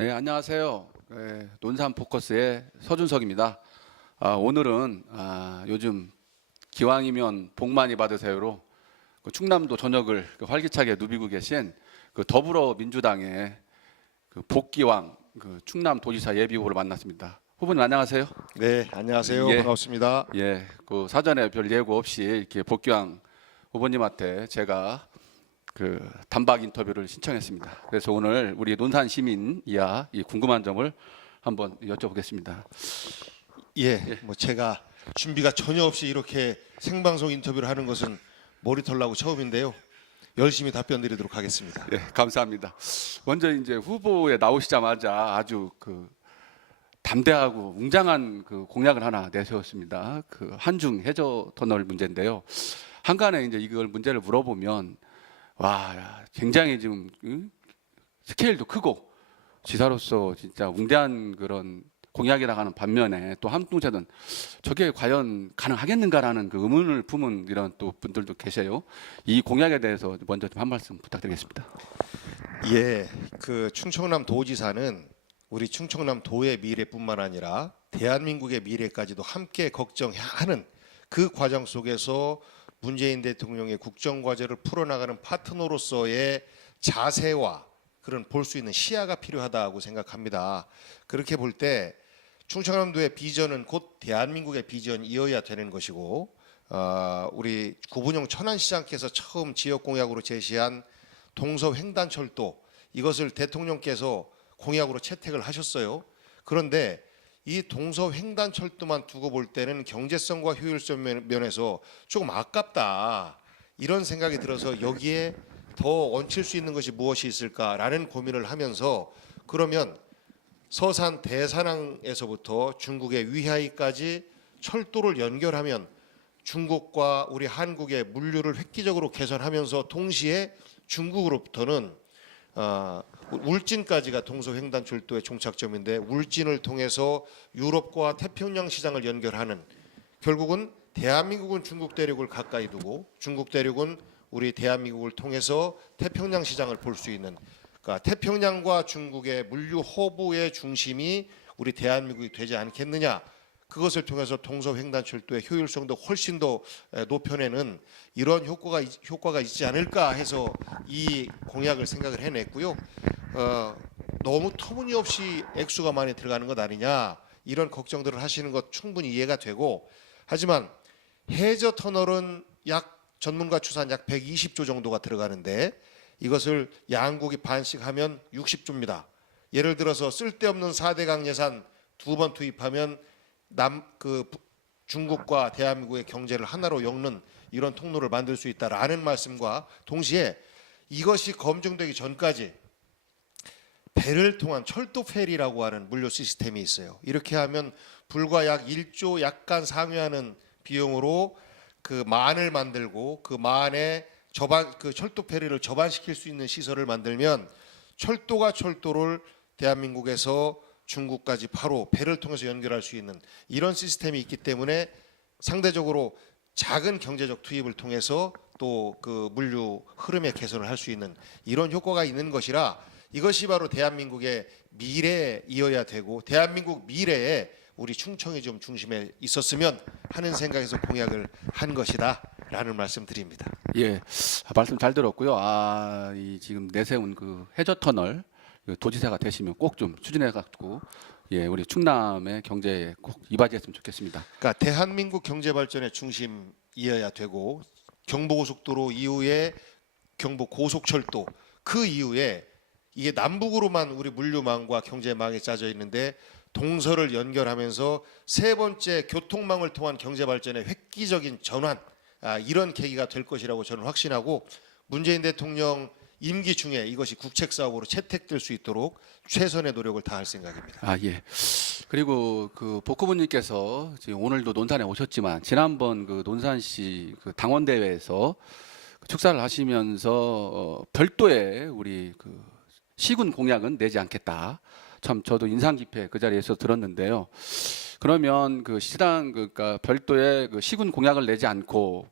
네, 안녕하세요. 논산 포커스의 서준석입니다. 오늘은 요즘 기왕이면 복 많이 받으세요로 충남도 전역을 활기차게 누비고 계신 더불어민주당의 복기왕 충남도지사 예비후보를 만났습니다. 후보님 안녕하세요. 네, 안녕하세요. 예. 반갑습니다. 예, 사전에 별 예고 없이 이렇게 복기왕 후보님한테 제가 단박 인터뷰를 신청했습니다. 그래서 오늘 우리 논산 시민 이하 이 궁금한 점을 한번 여쭤보겠습니다. 예, 제가 준비가 전혀 없이 이렇게 생방송 인터뷰를 하는 것은 머리털 나고 처음인데요. 열심히 답변 드리도록 하겠습니다. 예, 감사합니다. 먼저 이제 후보에 나오시자마자 아주 담대하고 웅장한 공약을 하나 내세웠습니다. 한중 해저 터널 문제인데요. 한간에 이제 이걸 문제를 물어보면 와, 굉장히 지금 스케일도 크고 지사로서 진짜 웅대한 그런 공약이 나가는 반면에 또 한동자는 저게 과연 가능하겠는가라는 의문을 품은 이런 또 분들도 계세요. 이 공약에 대해서 먼저 좀 한 말씀 부탁드리겠습니다. 예, 충청남 도지사는 우리 충청남 도의 미래뿐만 아니라 대한민국의 미래까지도 함께 걱정하는 그 과정 속에서 문재인 대통령의 국정과제를 풀어나가는 파트너로서의 자세와 그런 볼 수 있는 시야가 필요하다고 생각합니다. 그렇게 볼 때 충청남도의 비전은 곧 대한민국의 비전이어야 되는 것이고, 우리 구분영 천안시장께서 처음 지역공약으로 제시한 동서횡단철도, 이것을 대통령께서 공약으로 채택을 하셨어요. 그런데 이 동서횡단철도만 두고 볼 때는 경제성과 효율성 면에서 조금 아깝다, 이런 생각이 들어서 여기에 더 얹힐 수 있는 것이 무엇이 있을까라는 고민을 하면서, 그러면 서산 대산항에서부터 중국의 위하이까지 철도를 연결하면 중국과 우리 한국의 물류를 획기적으로 개선하면서 동시에 중국으로부터는 울진까지가 동서횡단철도의 종착점인데, 울진을 통해서 유럽과 태평양 시장을 연결하는, 결국은 대한민국은 중국 대륙을 가까이 두고 중국 대륙은 우리 대한민국을 통해서 태평양 시장을 볼 수 있는, 그러니까 태평양과 중국의 물류 허브의 중심이 우리 대한민국이 되지 않겠느냐. 그것을 통해서 동서횡단철도의 효율성도 훨씬 더 높여내는 이런 효과가 있지 않을까 해서 이 공약을 생각을 해냈고요. 너무 터무니없이 액수가 많이 들어가는 것 아니냐, 이런 걱정들을 하시는 것 충분히 이해가 되고, 하지만 해저 터널은 전문가 추산 약 120조 정도가 들어가는데, 이것을 양국이 반씩 하면 60조입니다. 예를 들어서 쓸데없는 4대강 예산 2번 투입하면 중국과 대한민국의 경제를 하나로 엮는 이런 통로를 만들 수 있다라는 말씀과 동시에, 이것이 검증되기 전까지 배를 통한 철도 페리라고 하는 물류 시스템이 있어요. 이렇게 하면 불과 약 1조 약간 상회하는 비용으로 만을 만들고 그 만에 철도 페리를 접안시킬 수 있는 시설을 만들면 철도가 철도를 대한민국에서 중국까지 바로 배를 통해서 연결할 수 있는 이런 시스템이 있기 때문에, 상대적으로 작은 경제적 투입을 통해서 또 물류 흐름의 개선을 할 수 있는 이런 효과가 있는 것이라, 이것이 바로 대한민국의 미래이어야 되고, 대한민국 미래에 우리 충청이 좀 중심에 있었으면 하는 생각에서 공약을 한 것이다 라는 말씀 드립니다. 예, 말씀 잘 들었고요. 지금 내세운 해저 터널 도지사가 되시면 꼭 좀 추진해 갖고 우리 충남의 경제에 꼭 이바지했으면 좋겠습니다. 그러니까 대한민국 경제 발전의 중심이어야 되고, 경부고속도로 이후에 경부고속철도, 그 이후에 이게 남북으로만 우리 물류망과 경제망이 짜져 있는데, 동서를 연결하면서 세 번째 교통망을 통한 경제 발전의 획기적인 전환, 이런 계기가 될 것이라고 저는 확신하고, 문재인 대통령 임기 중에 이것이 국책 사업으로 채택될 수 있도록 최선의 노력을 다할 생각입니다. 예. 그리고 복후보님께서 지금 오늘도 논산에 오셨지만, 지난번 논산시 당원 대회에서 축사를 하시면서 별도의 우리 시군 공약은 내지 않겠다. 참 저도 인상 깊게 그 자리에서 들었는데요. 그러면 그러니까 별도의 시군 공약을 내지 않고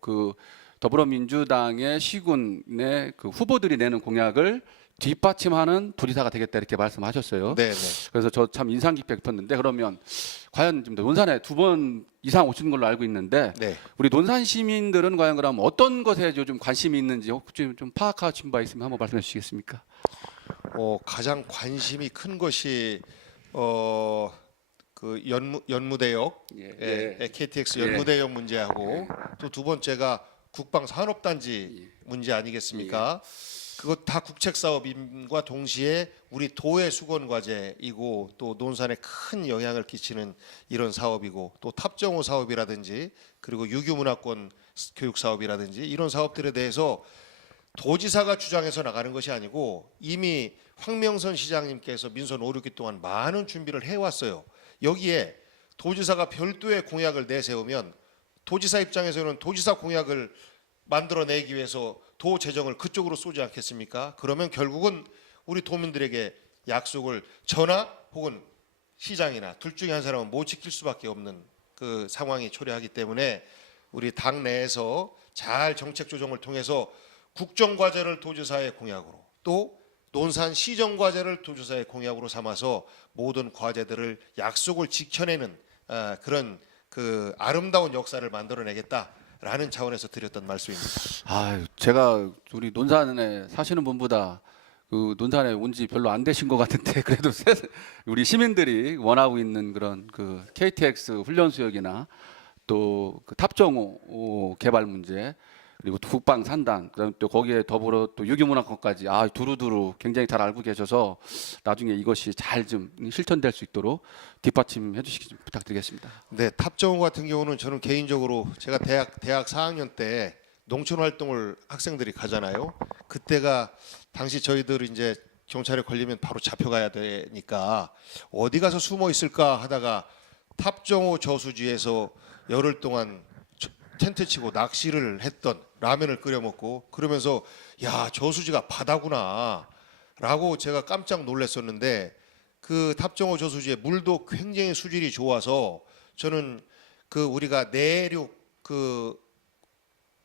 더불어민주당의 시군의 후보들이 내는 공약을 뒷받침하는 도지사가 되겠다 이렇게 말씀하셨어요. 네, 네. 그래서 저 참 인상 깊게 깊었는데 그러면 과연 좀 논산에 2번 이상 오시는 걸로 알고 있는데 네. 우리 논산 시민들은 과연 그럼 어떤 것에 요즘 관심이 있는지 혹시 좀 파악하신 바 있으면 한번 말씀해 주시겠습니까? 가장 관심이 큰 것이 그 연무대역, 예. KTX 예. 연무대역 문제하고 또 두 번째가 국방산업단지 문제 아니겠습니까? 그것 다 국책 사업임과 동시에 우리 도의 수건 과제이고 또 논산에 큰 영향을 끼치는 이런 사업이고 또 탑정호 사업이라든지 그리고 유교 문화권 교육 사업이라든지 이런 사업들에 대해서 도지사가 주장해서 나가는 것이 아니고 이미 황명선 시장님께서 민선 5, 6기 동안 많은 준비를 해왔어요. 여기에 도지사가 별도의 공약을 내세우면 도지사 입장에서는 도지사 공약을 만들어내기 위해서 도 재정을 그쪽으로 쏘지 않겠습니까? 그러면 결국은 우리 도민들에게 약속을 전화 혹은 시장이나 둘 중에 한 사람은 못 지킬 수밖에 없는 그 상황이 초래하기 때문에 우리 당 내에서 잘 정책 조정을 통해서 국정과제를 도지사의 공약으로 또 논산 시정과제를 도지사의 공약으로 삼아서 모든 과제들을 약속을 지켜내는 그런 그 아름다운 역사를 만들어내겠다라는 차원에서 드렸던 말씀입니다. 제가 우리 논산에 사시는 분보다 그 논산에 온 지 별로 안 되신 것 같은데 그래도 우리 시민들이 원하고 있는 그런 그 KTX 훈련수역이나 또 그 탑정호 개발 문제 그리고 또 국방 산단 그다음에 또 거기에 더불어 또 유교문화권까지 두루두루 굉장히 잘 알고 계셔서 나중에 이것이 잘 좀 실천될 수 있도록 뒷받침해 주시기 좀 부탁드리겠습니다. 네, 탑정호 같은 경우는 저는 개인적으로 제가 대학 4학년 때 농촌 활동을 학생들이 가잖아요. 그때가 당시 저희들 이제 경찰에 걸리면 바로 잡혀가야 되니까 어디 가서 숨어 있을까 하다가 탑정호 저수지에서 열흘 동안 텐트 치고 낚시를 했던 라면을 끓여 먹고 그러면서 야 저수지가 바다구나 라고 제가 깜짝 놀랐었는데 그 탑정호 저수지의 물도 굉장히 수질이 좋아서 저는 그 우리가 내륙 그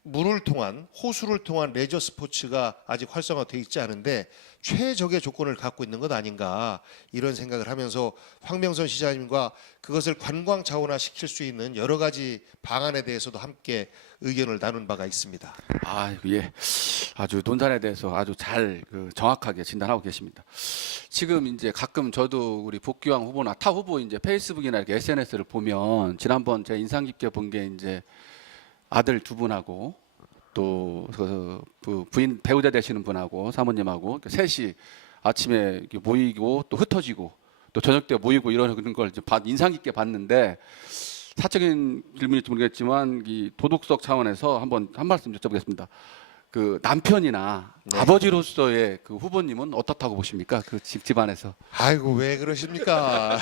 물을 통한 호수를 통한 레저 스포츠가 아직 활성화되어 있지 않은데 최적의 조건을 갖고 있는 것 아닌가 이런 생각을 하면서 황명선 시장님과 그것을 관광 차원화 시킬 수 있는 여러 가지 방안에 대해서도 함께 의견을 나눈 바가 있습니다. 예. 아주 논산에 대해서 아주 잘 정확하게 진단하고 계십니다. 지금 이제 가끔 저도 우리 복귀왕 후보나 타 후보 이제 페이스북이나 이렇게 SNS를 보면 지난번 제가 인상 깊게 본 게 이제 아들 2분하고 또 그 부인 배우자 되시는 분하고 사모님하고 셋이 아침에 이렇게 모이고 또 흩어지고 또 저녁 때 모이고 이러는 걸 인상 깊게 봤는데 사적인 질문일지 모르겠지만 이 도덕적 차원에서 한번 한 말씀 여쭤보겠습니다. 그 남편이나 네. 아버지로서의 그 후보님은 어떻다고 보십니까? 그 집안에서. 아이고 왜 그러십니까?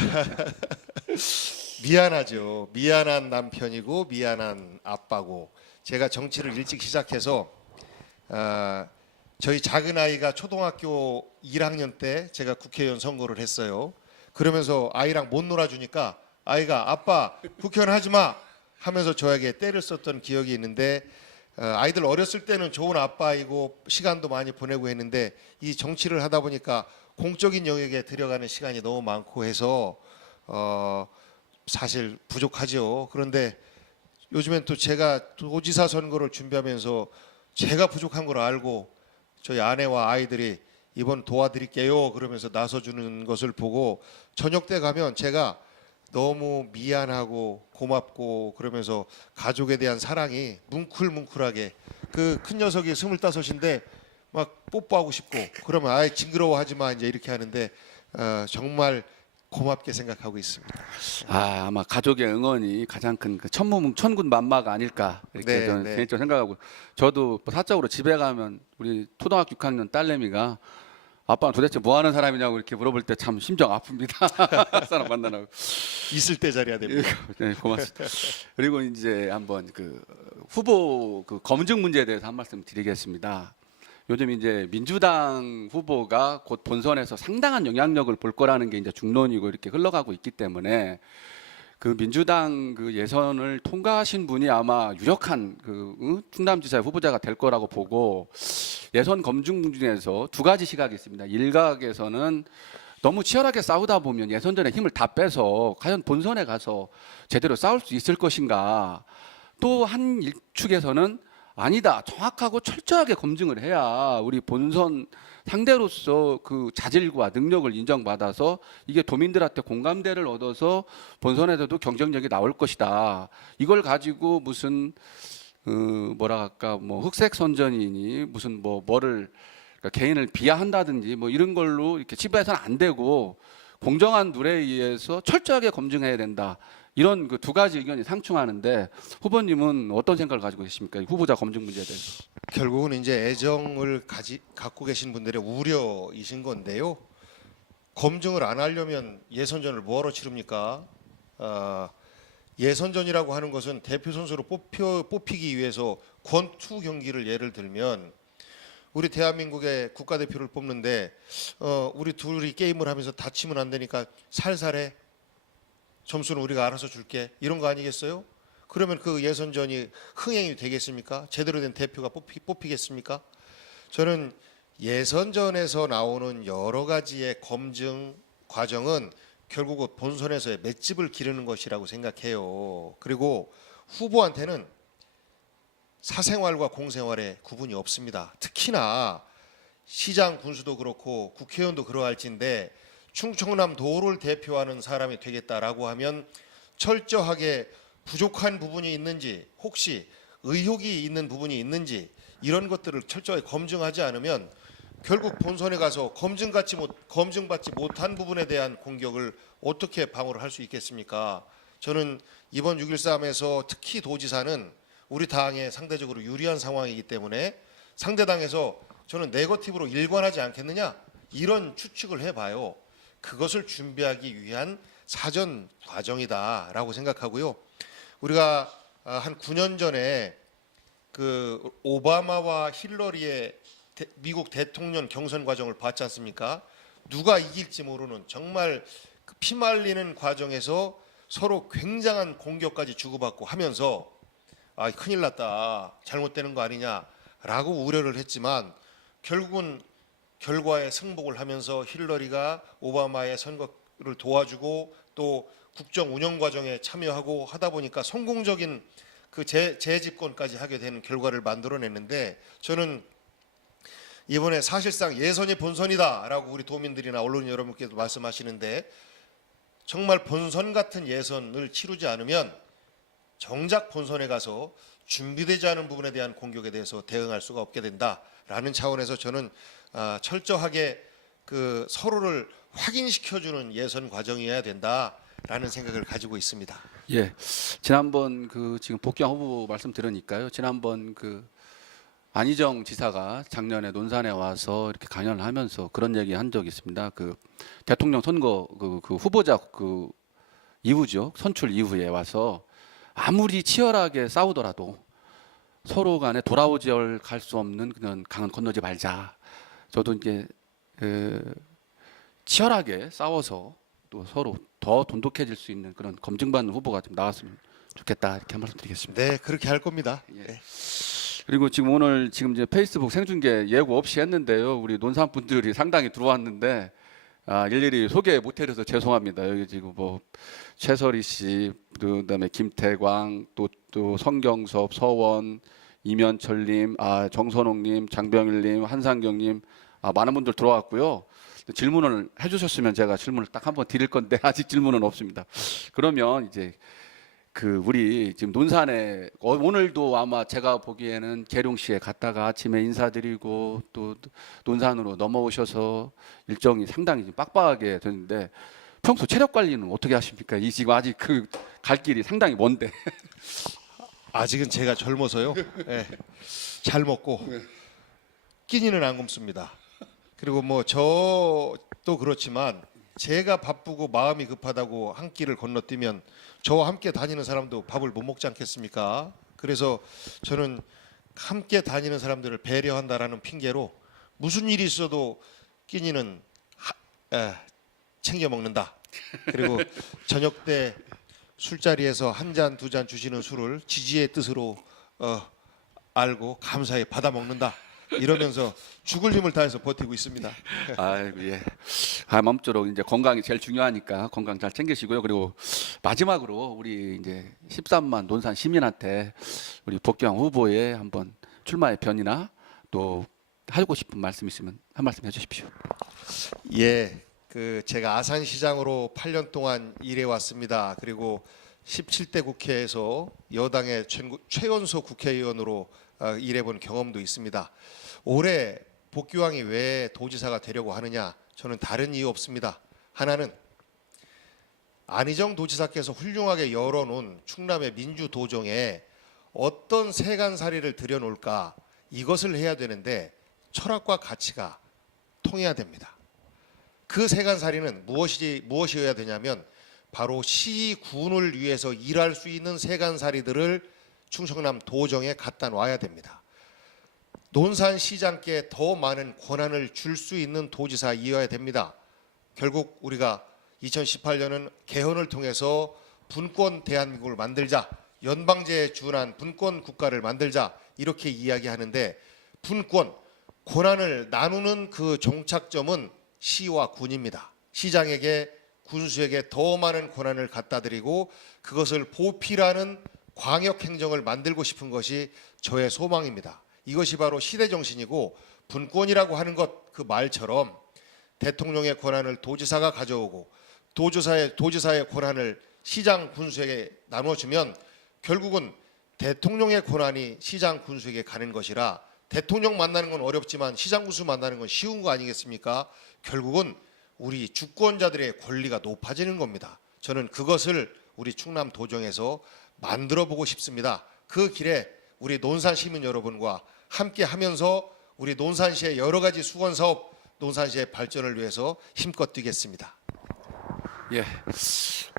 미안하죠. 미안한 남편이고 미안한 아빠고 제가 정치를 일찍 시작해서 저희 작은 아이가 초등학교 1학년 때 제가 국회의원 선거를 했어요. 그러면서 아이랑 못 놀아주니까 아이가 아빠 국회의원 하지 마 하면서 저에게 때를 썼던 기억이 있는데 아이들 어렸을 때는 좋은 아빠이고 시간도 많이 보내고 했는데 이 정치를 하다 보니까 공적인 영역에 들어가는 시간이 너무 많고 해서 사실 부족하죠. 그런데 요즘엔 또 제가 도지사 선거를 준비하면서 제가 부족한 걸 알고 저희 아내와 아이들이 이번 도와드릴게요 그러면서 나서주는 것을 보고 저녁 때 가면 제가 너무 미안하고 고맙고 그러면서 가족에 대한 사랑이 뭉클뭉클하게 그 큰 녀석이 25인데 막 뽀뽀하고 싶고 그러면 아이 징그러워하지 마 이제 이렇게 하는데 정말 고맙게 생각하고 있습니다. 아마 가족의 응원이 가장 큰 그 천군만마가 아닐까 이렇게 네, 저는 네. 개인적으로 생각하고 저도 사적으로 집에 가면 우리 초등학교 6학년 딸내미가 아빠는 도대체 뭐 하는 사람이냐고 이렇게 물어볼 때 참 심정 아픕니다. 사람 만나라고. 있을 때 잘해야 됩니다. 네, 고맙습니다. 그리고 이제 한번 그 후보 그 검증 문제에 대해서 한 말씀 드리겠습니다. 요즘 이제 민주당 후보가 곧 본선에서 상당한 영향력을 볼 거라는 게 이제 중론이고 이렇게 흘러가고 있기 때문에 그 민주당 그 예선을 통과하신 분이 아마 유력한 충남지사 후보자가 될 거라고 보고 예선 검증 중에서 두 가지 시각이 있습니다. 일각에서는 너무 치열하게 싸우다 보면 예선전에 힘을 다 빼서 과연 본선에 가서 제대로 싸울 수 있을 것인가. 또 한 일축에서는 아니다. 정확하고 철저하게 검증을 해야 우리 본선 상대로서 그 자질과 능력을 인정받아서 이게 도민들한테 공감대를 얻어서 본선에서도 경쟁력이 나올 것이다. 이걸 가지고 무슨 뭐라 할까 뭐 흑색 선전이니 무슨 뭐를 그러니까 개인을 비하한다든지 뭐 이런 걸로 이렇게 치부해서는 안 되고 공정한 룰에 의해서 철저하게 검증해야 된다. 이런 그 두 가지 의견이 상충하는데 후보님은 어떤 생각을 가지고 계십니까? 이 후보자 검증 문제에 대해서. 결국은 이제 애정을 갖고 계신 분들의 우려이신 건데요. 검증을 안 하려면 예선전을 뭐하러 치릅니까? 예선전이라고 하는 것은 대표 선수로 뽑히기 위해서 권투 경기를 예를 들면 우리 대한민국의 국가대표를 뽑는데 우리 둘이 게임을 하면서 다치면 안 되니까 살살해. 점수는 우리가 알아서 줄게. 이런 거 아니겠어요? 그러면 그 예선전이 흥행이 되겠습니까? 제대로 된 대표가 뽑히겠습니까? 저는 예선전에서 나오는 여러 가지의 검증 과정은 결국은 본선에서의 맷집을 기르는 것이라고 생각해요. 그리고 후보한테는 사생활과 공생활에 구분이 없습니다. 특히나 시장 군수도 그렇고 국회의원도 그러할진데 충청남 도를 대표하는 사람이 되겠다라고 하면 철저하게 부족한 부분이 있는지 혹시 의혹이 있는 부분이 있는지 이런 것들을 철저히 검증하지 않으면 결국 본선에 가서 검증받지 못한 부분에 대한 공격을 어떻게 방어를 할 수 있겠습니까? 저는 이번 6.13에서 특히 도지사는 우리 당에 상대적으로 유리한 상황이기 때문에 상대당에서 저는 네거티브로 일관하지 않겠느냐 이런 추측을 해봐요. 그것을 준비하기 위한 사전 과정이다라고 생각하고요. 우리가 한 9년 전에 그 오바마와 힐러리의 미국 대통령 경선 과정을 봤지 않습니까? 누가 이길지 모르는 정말 그 피말리는 과정에서 서로 굉장한 공격까지 주고받고 하면서 큰일 났다. 잘못되는 거 아니냐라고 우려를 했지만 결국은 결과에 승복을 하면서 힐러리가 오바마의 선거를 도와주고 또 국정 운영 과정에 참여하고 하다 보니까 성공적인 그 재집권까지 하게 되는 결과를 만들어냈는데 저는 이번에 사실상 예선이 본선이다라고 우리 도민들이나 언론 여러분께도 말씀하시는데 정말 본선 같은 예선을 치르지 않으면 정작 본선에 가서 준비되지 않은 부분에 대한 공격에 대해서 대응할 수가 없게 된다라는 차원에서 저는 철저하게 그 서로를 확인시켜주는 예선 과정이어야 된다라는 생각을 가지고 있습니다. 예, 지난번 그 지금 복귀한 후보 말씀 들으니까요. 지난번 그 안희정 지사가 작년에 논산에 와서 이렇게 강연을 하면서 그런 얘기 한 적이 있습니다. 그 대통령 선거 그 후보자 그 이후죠. 선출 이후에 와서 아무리 치열하게 싸우더라도 서로 간에 돌아오지 갈 수 없는 그런 강은 건너지 말자. 저도 이제 치열하게 싸워서 또 서로 더 돈독해질 수 있는 그런 검증받는 후보가 좀 나왔으면 좋겠다 이렇게 한 말씀 드리겠습니다. 네, 그렇게 할 겁니다. 예. 네. 그리고 지금 오늘 지금 이제 페이스북 생중계 예고 없이 했는데요. 우리 논산 분들이 상당히 들어왔는데 일일이 소개 못해서 죄송합니다. 여기 지금 뭐 최설희 씨, 그다음에 김태광, 또 성경섭, 서원, 이면철님, 정선홍님, 장병일님, 한상경님 많은 분들 들어왔고요. 질문을 해주셨으면 제가 질문을 딱 한번 드릴 건데 아직 질문은 없습니다. 그러면 이제 그 우리 지금 논산에 오늘도 아마 제가 보기에는 계룡시에 갔다가 아침에 인사드리고 또 논산으로 넘어오셔서 일정이 상당히 빡빡하게 되는데 평소 체력 관리는 어떻게 하십니까? 이 지금 아직 그 갈 길이 상당히 먼데. 아직은 제가 젊어서요. 네. 잘 먹고 끼니는 안 굶습니다. 그리고 뭐 저도 그렇지만 제가 바쁘고 마음이 급하다고 한 끼를 건너뛰면 저와 함께 다니는 사람도 밥을 못 먹지 않겠습니까? 그래서 저는 함께 다니는 사람들을 배려한다라는 핑계로 무슨 일이 있어도 끼니는 챙겨 먹는다. 그리고 저녁 때 술자리에서 한 잔 두 잔 주시는 술을 지지의 뜻으로 알고 감사히 받아 먹는다. 이러면서 죽을 힘을 다해서 버티고 있습니다. 아이고 예. 몸쪼록 이제 건강이 제일 중요하니까 건강 잘 챙기시고요. 그리고 마지막으로 우리 이제 13만 논산 시민한테 우리 복귀왕 후보에 한번 출마의 변이나 또 하고 싶은 말씀 있으면 한 말씀 해주십시오. 예, 제가 아산시장으로 8년 동안 일해 왔습니다. 그리고 17대 국회에서 여당의 최연소 국회의원으로 일해 본 경험도 있습니다. 올해 복귀왕이 왜 도지사가 되려고 하느냐? 저는 다른 이유 없습니다. 하나는 안희정 도지사께서 훌륭하게 열어놓은 충남의 민주도정에 어떤 세간살이를 들여놓을까, 이것을 해야 되는데 철학과 가치가 통해야 됩니다. 그 세간살이는 무엇이어야 되냐면 바로 시군을 위해서 일할 수 있는 세간살이들을 충청남 도정에 갖다 놔야 됩니다. 논산시장께 더 많은 권한을 줄 수 있는 도지사이어야 됩니다. 결국 우리가 2018년은 개헌을 통해서 분권 대한민국을 만들자, 연방제에 준한 분권 국가를 만들자, 이렇게 이야기하는데 분권, 권한을 나누는 그 종착점은 시와 군입니다. 시장에게, 군수에게 더 많은 권한을 갖다 드리고 그것을 보필하는 광역 행정을 만들고 싶은 것이 저의 소망입니다. 이것이 바로 시대 정신이고, 분권이라고 하는 것 그 말처럼 대통령의 권한을 도지사가 가져오고 도지사의 권한을 시장 군수에게 나눠주면 결국은 대통령의 권한이 시장 군수에게 가는 것이라, 대통령 만나는 건 어렵지만 시장 군수 만나는 건 쉬운 거 아니겠습니까? 결국은 우리 주권자들의 권리가 높아지는 겁니다. 저는 그것을 우리 충남 도정에서 만들어 보고 싶습니다. 그 길에 우리 논산 시민 여러분과 함께 하면서 우리 논산시의 여러 가지 수건 사업, 논산시의 발전을 위해서 힘껏 뛰겠습니다. 예.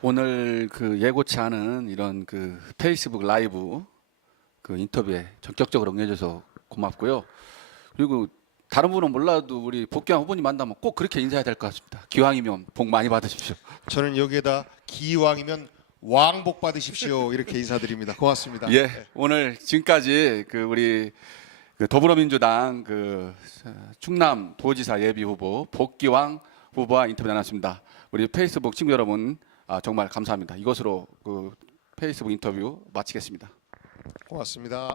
오늘 그 예고치 않은 이런 그 페이스북 라이브 그 인터뷰에 적극적으로 응해줘서 고맙고요. 그리고 다른 분은 몰라도 우리 복귀왕 후보님 만나면 꼭 그렇게 인사해야 될 것 같습니다. 기왕이면 복 많이 받으십시오. 저는 여기에다 기왕이면 왕복 받으십시오, 이렇게 인사드립니다. 고맙습니다. 예. 오늘 지금까지 그 우리 그 더불어민주당 그 충남 도지사 예비 후보 복귀왕 후보와 인터뷰 나눴습니다. 우리 페이스북 친구 여러분 정말 감사합니다. 이것으로 그 페이스북 인터뷰 마치겠습니다. 고맙습니다.